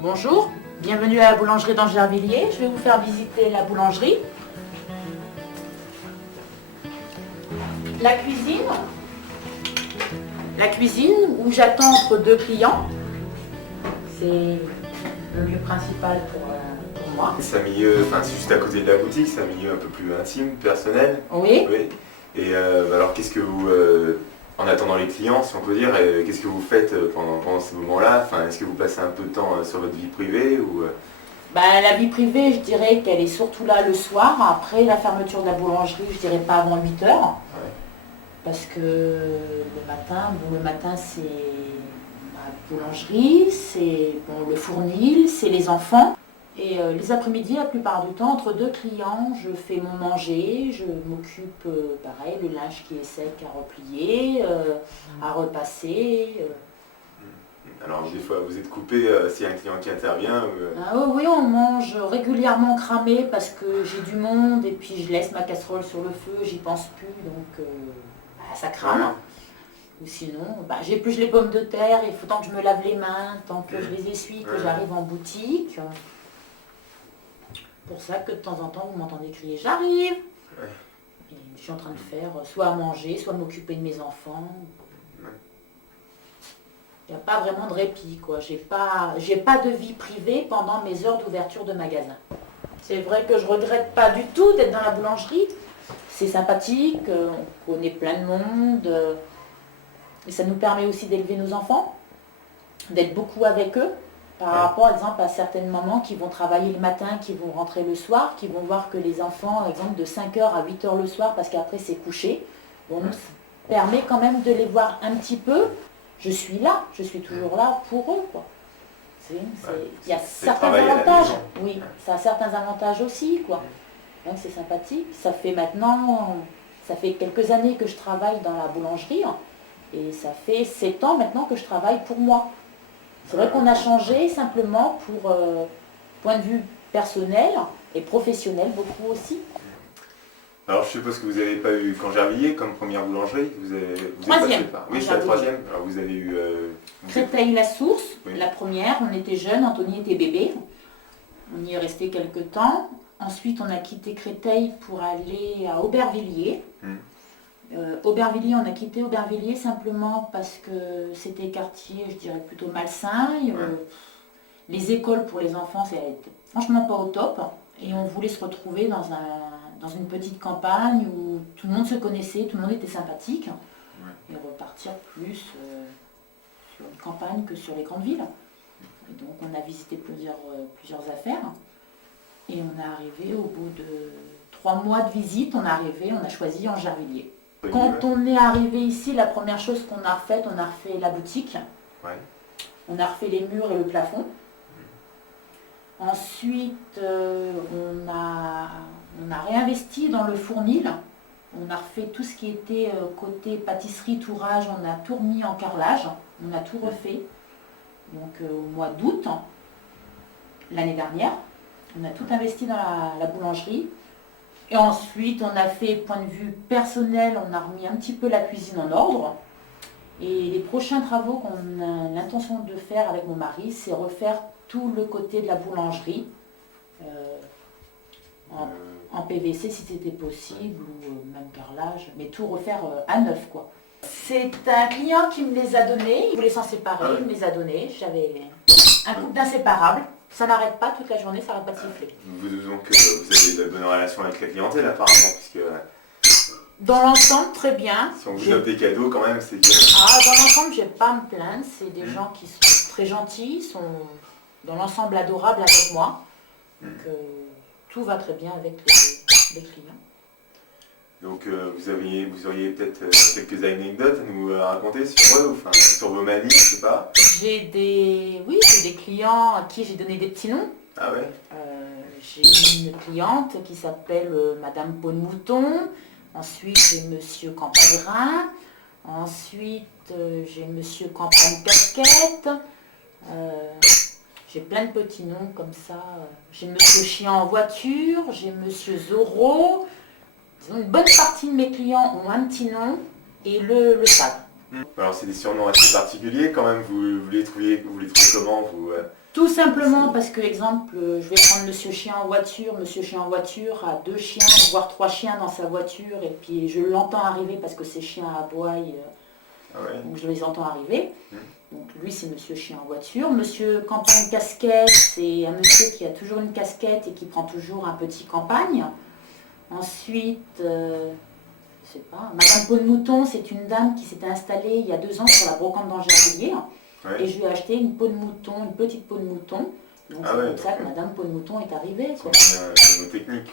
Bonjour, bienvenue à la boulangerie d'Angervilliers. Je vais vous faire visiter la boulangerie. La cuisine où j'attends entre deux clients. C'est le lieu principal pour moi. C'est un milieu, enfin c'est juste à côté de la boutique, c'est un milieu un peu plus intime, personnel. Oui. Oui. Et alors qu'est-ce que vous, en attendant les clients, si on peut dire, qu'est-ce que vous faites pendant ces moments-là? Enfin, est-ce que vous passez un peu de temps sur votre vie privée ou La vie privée, je dirais qu'elle est surtout là le soir. Après la fermeture de la boulangerie, je dirais pas avant 8 heures. Ouais. Parce que le matin c'est ma boulangerie, c'est le fournil, c'est les enfants. Et les après-midi, la plupart du temps, entre deux clients, je fais mon manger, je m'occupe, pareil, le linge qui est sec à replier, à repasser. Alors des fois vous êtes coupé s'il y a un client qui intervient Ah oui, on mange régulièrement cramé parce que j'ai du monde et puis je laisse ma casserole sur le feu, j'y pense plus, donc ça crame. Ouais. Ou sinon, j'épluche les pommes de terre, il faut tant que je me lave les mains, tant que je les essuie, que j'arrive en boutique. Pour ça que de temps en temps, vous m'entendez crier « J'arrive !» Et je suis en train de faire soit à manger, soit m'occuper de mes enfants. Il n'y a pas vraiment de répit, quoi. J'ai pas de vie privée pendant mes heures d'ouverture de magasin. C'est vrai que je regrette pas du tout d'être dans la boulangerie. C'est sympathique, on connaît plein de monde. Et ça nous permet aussi d'élever nos enfants, d'être beaucoup avec eux. Par rapport, exemple, à certaines mamans qui vont travailler le matin, qui vont rentrer le soir, qui vont voir que les enfants, par exemple, de 5 heures à 8 heures le soir, parce qu'après c'est couché. Bon, nous permet quand même de les voir un petit peu. Je suis là, je suis toujours là pour eux, quoi. Il y a certains avantages. Oui, ça a certains avantages aussi, quoi. Donc c'est sympathique. Ça fait quelques années que je travaille dans la boulangerie, hein, et ça fait 7 ans maintenant que je travaille pour moi. C'est vrai qu'on a changé simplement pour point de vue personnel et professionnel beaucoup aussi. Alors je suppose que vous n'avez pas eu Angervilliers comme première boulangerie. Troisième. Oui, c'est la troisième. Alors vous avez eu... Créteil-la-Source, Oui. la première. On était jeunes, Anthony était bébé. On y est resté quelques temps. Ensuite, on a quitté Créteil pour aller à Aubervilliers. Aubervilliers, on a quitté Aubervilliers simplement parce que c'était quartier, je dirais, plutôt malsain. Les écoles pour les enfants, c'était franchement pas au top. Et on voulait se retrouver dans une petite campagne où tout le monde se connaissait, tout le monde était sympathique. Et repartir plus sur une campagne que sur les grandes villes. Et donc on a visité plusieurs affaires. Et on est arrivé au bout de 3 mois de visite, on a choisi Angervilliers. Quand on est arrivé ici, la première chose qu'on a faite, on a refait la boutique. On a refait les murs et le plafond. Ensuite, on a réinvesti dans le fournil. On a refait tout ce qui était côté pâtisserie, tourage, on a tout remis en carrelage. On a tout refait. Donc au mois d'août, l'année dernière, on a tout investi dans la boulangerie. Et ensuite, on a fait, point de vue personnel, on a remis un petit peu la cuisine en ordre. Et les prochains travaux qu'on a l'intention de faire avec mon mari, c'est refaire tout le côté de la boulangerie en PVC si c'était possible, ou même carrelage, mais tout refaire à neuf, quoi. C'est un client qui me les a donnés, il voulait s'en séparer, il me les a donnés. J'avais un couple d'inséparables. Ça n'arrête pas toute la journée, ça n'arrête pas de siffler. Donc vous avez de bonnes relations avec la clientèle apparemment, puisque... Dans l'ensemble, très bien. Si on vous offre des cadeaux quand même, c'est que... Dans l'ensemble, je n'ai pas à me plaindre. C'est des gens qui sont très gentils, sont dans l'ensemble adorables avec moi. Donc tout va très bien avec les clients. Donc vous auriez peut-être quelques anecdotes à nous raconter sur eux, enfin sur vos manies, je sais pas. J'ai des clients à qui j'ai donné des petits noms. Ah ouais. J'ai une cliente qui s'appelle Madame Bonne-Mouton. Ensuite, j'ai Monsieur Campagrin. Ensuite, j'ai Monsieur Campagne-Casquette. J'ai plein de petits noms comme ça. J'ai Monsieur Chien en voiture. J'ai Monsieur Zorro. Disons, une bonne partie de mes clients ont un petit nom et le savent. Alors c'est des surnoms assez particuliers quand même, vous les trouvez comment vous Tout simplement parce que, exemple, je vais prendre Monsieur Chien en voiture. Monsieur Chien en voiture a 2 chiens, voire 3 chiens dans sa voiture, et puis je l'entends arriver parce que ces chiens aboient, donc je les entends arriver. Donc lui, c'est Monsieur Chien en voiture. Monsieur Campagne Casquette, c'est un monsieur qui a toujours une casquette et qui prend toujours un petit campagne. Ensuite, je sais pas, Madame Peau de Mouton, c'est une dame qui s'était installée il y a 2 ans sur la brocante d'Angervilliers. Ouais. Et je lui ai acheté une peau de mouton, une petite peau de mouton. Donc c'est comme ça que Madame Peau de Mouton est arrivée. C'est un mot technique,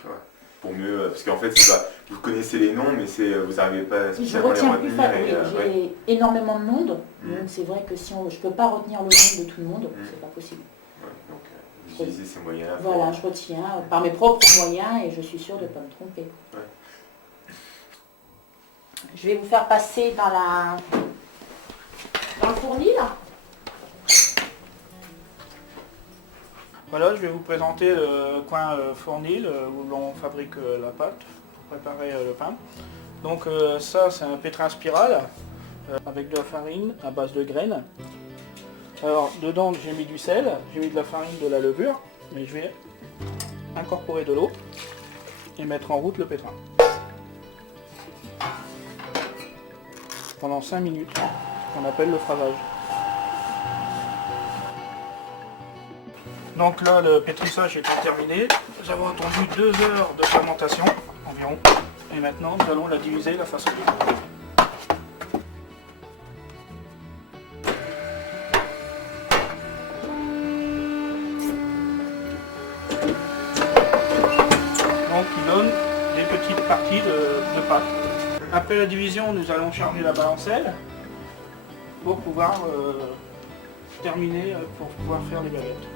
pour mieux, parce qu'en fait, c'est pas, vous connaissez les noms, mais vous n'arrivez pas spécialement je à les retiens plus retenir. j'ai énormément de monde, donc c'est vrai que si je ne peux pas retenir le nom de tout le monde, c'est pas possible. Ouais, donc vous utilisez ces moyens-là. Voilà, je retiens par mes propres moyens et je suis sûre de ne pas me tromper. Ouais. Je vais vous faire passer dans le fournil. Voilà, je vais vous présenter le coin fournil où l'on fabrique la pâte pour préparer le pain. Donc ça, c'est un pétrin spirale avec de la farine à base de graines. Alors dedans, j'ai mis du sel, j'ai mis de la farine, de la levure, et je vais incorporer de l'eau et mettre en route le pétrin. Pendant 5 minutes, ce qu'on appelle le phrasage. Donc là, le pétrissage étant terminé, nous avons attendu 2 heures de fermentation environ. Et maintenant, nous allons la diviser, la façonner. Donc il donne des petites parties de pâte. Après la division, nous allons charger la balancelle pour pouvoir terminer, pour pouvoir faire les baguettes.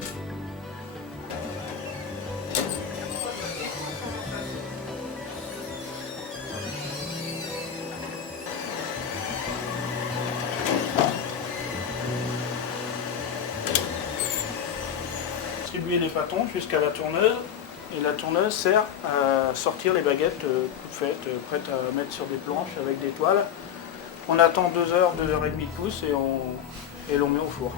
Distribuer les pâtons jusqu'à la tourneuse, et la tourneuse sert à sortir les baguettes toutes faites, prêtes à mettre sur des planches avec des toiles. On attend 2 heures, 2 heures et demie de pouce et l'on met au four.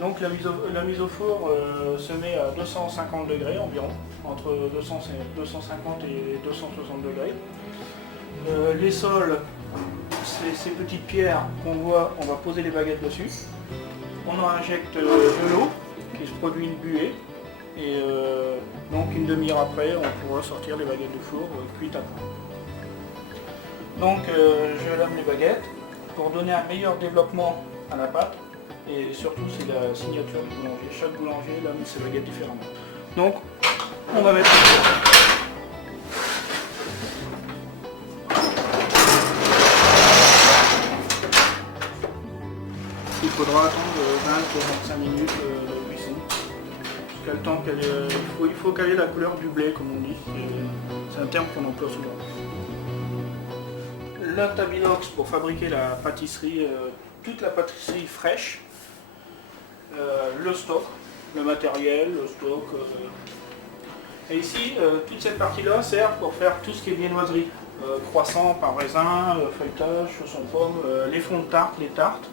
Donc la mise au four se met à 250 degrés environ, entre 250 et 260 degrés. Les sols, ces petites pierres qu'on voit, on va poser les baguettes dessus. On en injecte de l'eau, qui se produit une buée, et donc une demi-heure après, on pourra sortir les baguettes du four cuites à point. Donc je lame les baguettes pour donner un meilleur développement à la pâte. Et surtout, c'est la signature du boulanger. Chaque boulanger lame ses baguettes différemment. Donc, on va mettre le four. Il faudra attendre 20-45 minutes de cuisson. Jusqu'à le temps il faut caler la couleur du blé, comme on dit. C'est un terme qu'on emploie souvent. La table inox pour fabriquer la pâtisserie, toute la pâtisserie fraîche. Le stock, le matériel, le stock. Et ici, toute cette partie-là sert pour faire tout ce qui est viennoiserie. Croissant, pain raisin, feuilletage, chausson pomme, les fonds de tarte, les tartes.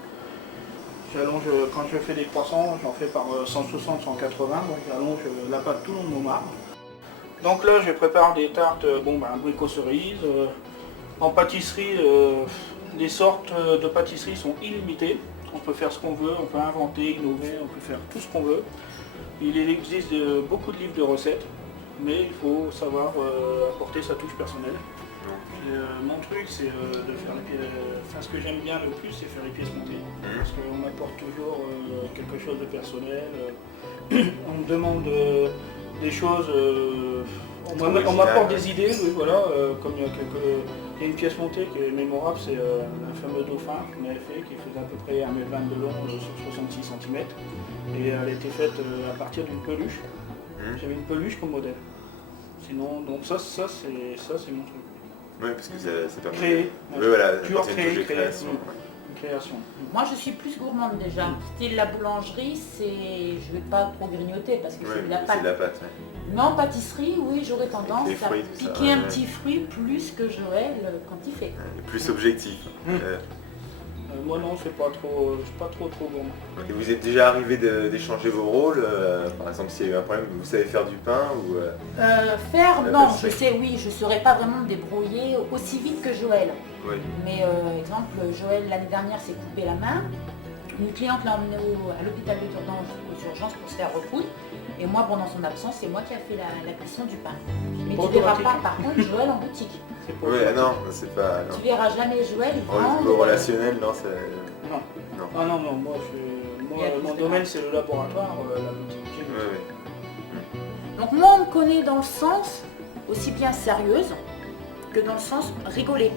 J'allonge, quand je fais des croissants, j'en fais par 160, 180, donc j'allonge la pâte tout le long de mon marbre. Donc là, je prépare des tartes, abricot cerise. En pâtisserie, les sortes de pâtisserie sont illimitées. On peut faire ce qu'on veut, on peut inventer, innover, on peut faire tout ce qu'on veut. Il existe beaucoup de livres de recettes, mais il faut savoir apporter sa touche personnelle. Mon truc, c'est de faire les pièces. Enfin, ce que j'aime bien le plus, c'est faire les pièces montées. Parce qu'on apporte toujours quelque chose de personnel. On me demande des choses. On m'apporte des idées, oui, voilà, comme il y a une pièce montée qui est mémorable, c'est un fameux dauphin qu'on avait fait, qui faisait à peu près 1,20 m de long sur 66 cm. Et elle était faite à partir d'une peluche. J'avais une peluche comme modèle. Sinon, donc ça c'est mon truc. Oui, parce que ça permet créer. Oui, voilà, Toujours créer. création. Moi, je suis plus gourmande déjà. Style la boulangerie, je vais pas trop grignoter parce que c'est de la c'est pâte. de la pâte. Mais en pâtisserie, oui, j'aurais tendance Les à fruits, tout ça, piquer un ouais. petit fruit plus que Joël quand il fait. Ouais, plus objectif. Moi non, c'est pas trop gourmand. Et vous êtes déjà arrivé d'échanger vos rôles, par exemple s'il y a eu un problème, vous savez faire du pain ou Faire, la non, pâtisserie. je sais, oui, je ne saurais pas vraiment me débrouiller aussi vite que Joël. oui. Mais exemple, Joël l'année dernière s'est coupé la main. Une cliente l'a emmené à l'hôpital aux urgences pour se faire recoudre. Et moi, pendant son absence, c'est moi qui a fait la cuisson du pain. Mais pas tu verras automatique. pas, par contre, Joël en boutique. C'est pas Oui, automatique. non, c'est pas. Non. Tu verras jamais Joël Au vendre. relationnel, non, c'est. Non. Non. Ah non, moi, Il y a mon plus domaine de- c'est le laboratoire, la boutique. Oui, oui. Donc moi, on me connaît dans le sens aussi bien sérieuse que dans le sens rigoler.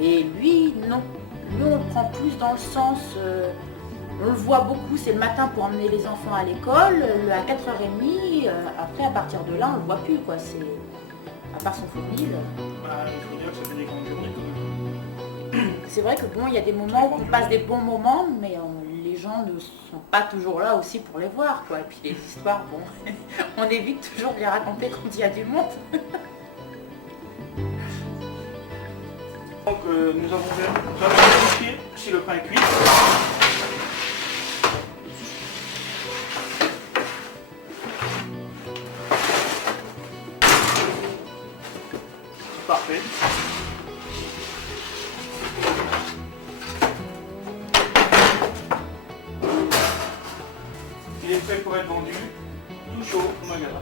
Mais lui, non. Lui, on le prend plus dans le sens... on le voit beaucoup, c'est le matin pour emmener les enfants à l'école, à 4h30, après à partir de là, on le voit plus, quoi. C'est... À part son fournil. Bah, il faut dire que ça fait des grandes journées quand même. C'est vrai que bon, il y a des moments où on passe des bons moments, mais les gens ne sont pas toujours là aussi pour les voir, quoi. Et puis les histoires, bon, on évite toujours de les raconter quand il y a du monde. Donc nous avons vérifié si le pain est cuit. C'est parfait. Il est prêt pour être vendu, tout chaud au magasin.